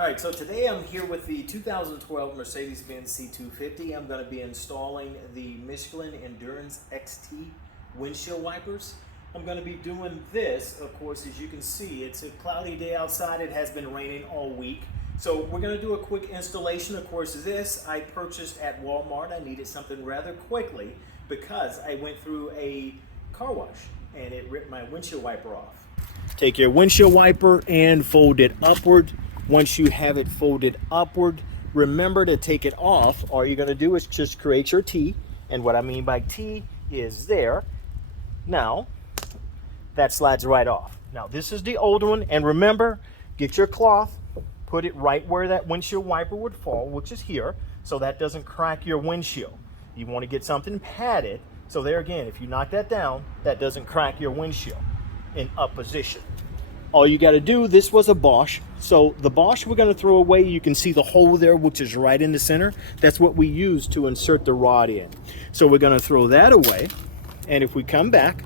All right, so today I'm here with the 2012 Mercedes-Benz C-250. I'm going to be installing the Michelin Endurance XT windshield wipers. I'm going to be doing this, of course, as you can see, it's a cloudy day outside. It has been raining all week. So we're going to do a quick installation. Of course, this I purchased at Walmart. I needed something rather quickly because I went through a car wash and it ripped my windshield wiper off. Take your windshield wiper and fold it upward. Once you have it folded upward, remember to take it off. All you're going to do is just create your T. And what I mean by T is there. Now, that slides right off. Now, this is the older one. And remember, get your cloth, put it right where that windshield wiper would fall, which is here, so that doesn't crack your windshield. You want to get something padded. So there again, if you knock that down, that doesn't crack your windshield in up position. All you got to do, this was a Bosch. So the Bosch we're going to throw away. You can see the hole there, which is right in the center. That's what we use to insert the rod in. So we're going to throw that away. And if we come back,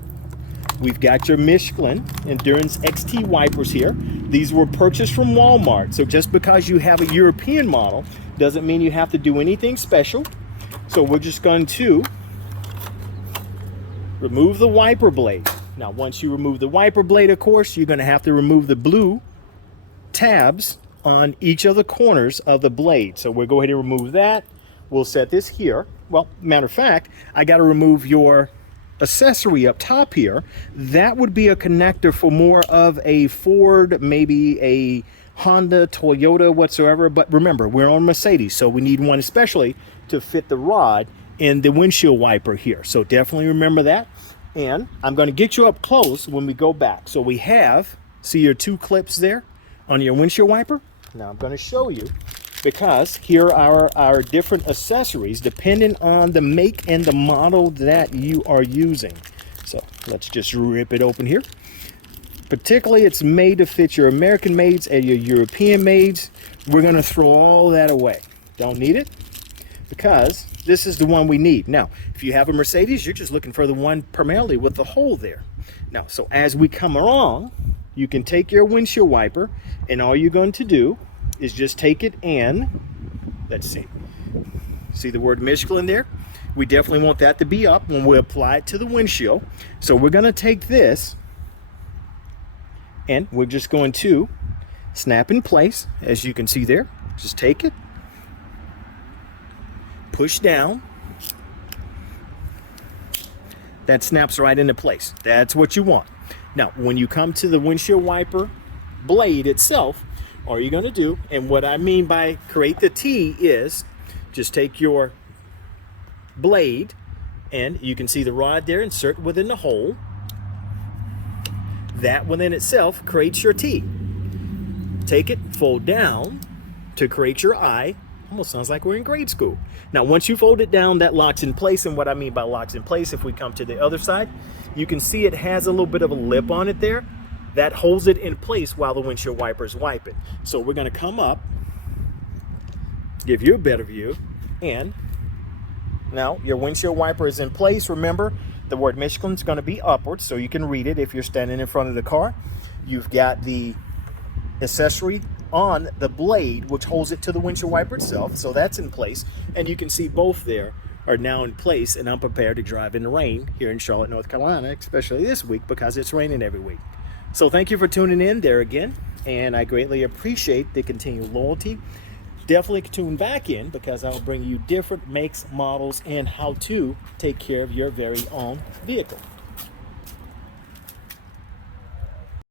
we've got your Michelin Endurance XT wipers here. These were purchased from Walmart. So just because you have a European model doesn't mean you have to do anything special. So we're just going to remove the wiper blade. Now, once you remove the wiper blade, of course, you're going to have to remove the blue tabs on each of the corners of the blade. So we'll go ahead and remove that. We'll set this here. Well, matter of fact, I got to remove your accessory up top here. That would be a connector for more of a Ford, maybe a Honda, Toyota, whatsoever. But remember, we're on Mercedes, so we need one especially to fit the rod in the windshield wiper here. So definitely remember that. And I'm going to get you up close when we go back. So we have, see your two clips there on your windshield wiper? Now I'm going to show you, because here are our different accessories depending on the make and the model that you are using. So let's just rip it open here. Particularly, it's made to fit your American mades and your European mades. We're going to throw all that away. Don't need it, because this is the one we need. Now, if you have a Mercedes, you're just looking for the one primarily with the hole there. Now, so as we come along, you can take your windshield wiper, and all you're going to do is just take it and, let's see the word Michelin there? We definitely want that to be up when we apply it to the windshield. So we're going to take this, and we're just going to snap in place, as you can see there. Just take it, push down, that snaps right into place. That's what you want. Now, when you come to the windshield wiper blade itself, all you're going to do, and what I mean by create the T is just take your blade, and you can see the rod there, insert within the hole. That within itself creates your T. Take it, fold down to create your I. Almost sounds like we're in grade school. Now, once you fold it down, that locks in place. And what I mean by locks in place, if we come to the other side, you can see it has a little bit of a lip on it there. That holds it in place while the windshield wiper is wiping. So we're going to come up, give you a better view, and now your windshield wiper is in place. Remember, the word Michelin is going to be upward, so you can read it if you're standing in front of the car. You've got the accessory on the blade, which holds it to the windshield wiper itself, so that's in place, and you can see both there are now in place, and I'm prepared to drive in the rain here in Charlotte, North Carolina, especially this week because it's raining every week. So thank you for tuning in there again, and I greatly appreciate the continued loyalty. Definitely tune back in, because I'll bring you different makes, models, and how to take care of your very own vehicle.